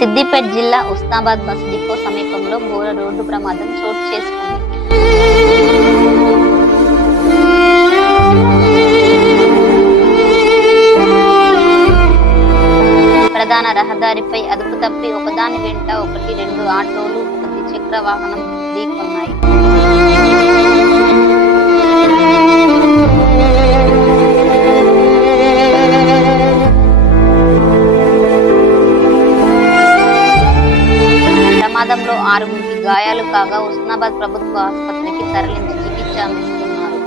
సిద్దిపేట జిల్లా Husnabad bus depot సమీపంలో ఘోర రోడ్డు ప్రమాదం చోటు చేసుకుంది. ప్రధాన రహదారిపై అదుపు తప్పి ఒకదాని వెంట ఒకటి రెండు ఆటోలు, ఒక ద్విచక్ర వాహనం ఢీకొన్నాయి. ప్రమాదంలో 6 గాయాలు కాగా ఉస్నాబాద్ ప్రభుత్వ ఆసుపత్రికి తరలించి చికిత్స అందిస్తున్నారు.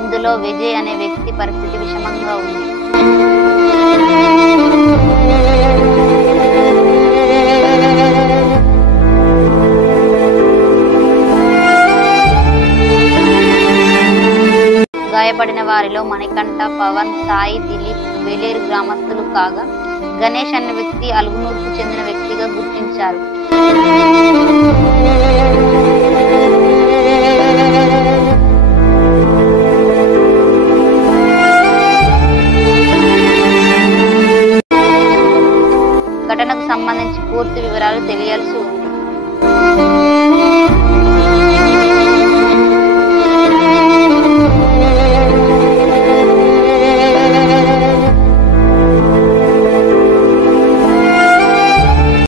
ఇందులో విజయ్ అనే వ్యక్తి పరిస్థితి విషమంగా ఉంది. గాయపడిన వారిలో మణికంఠ, పవన్, సాయి, దిలీప్ వేలేరు గ్రామస్తులు కాగా గణేష్ అనే వ్యక్తి అలుగునూరుకు చెందిన వ్యక్తిగా గుర్తించారు. ఘటనకు సంబంధించి పూర్తి వివరాలు తెలియాల్సి ఉంది.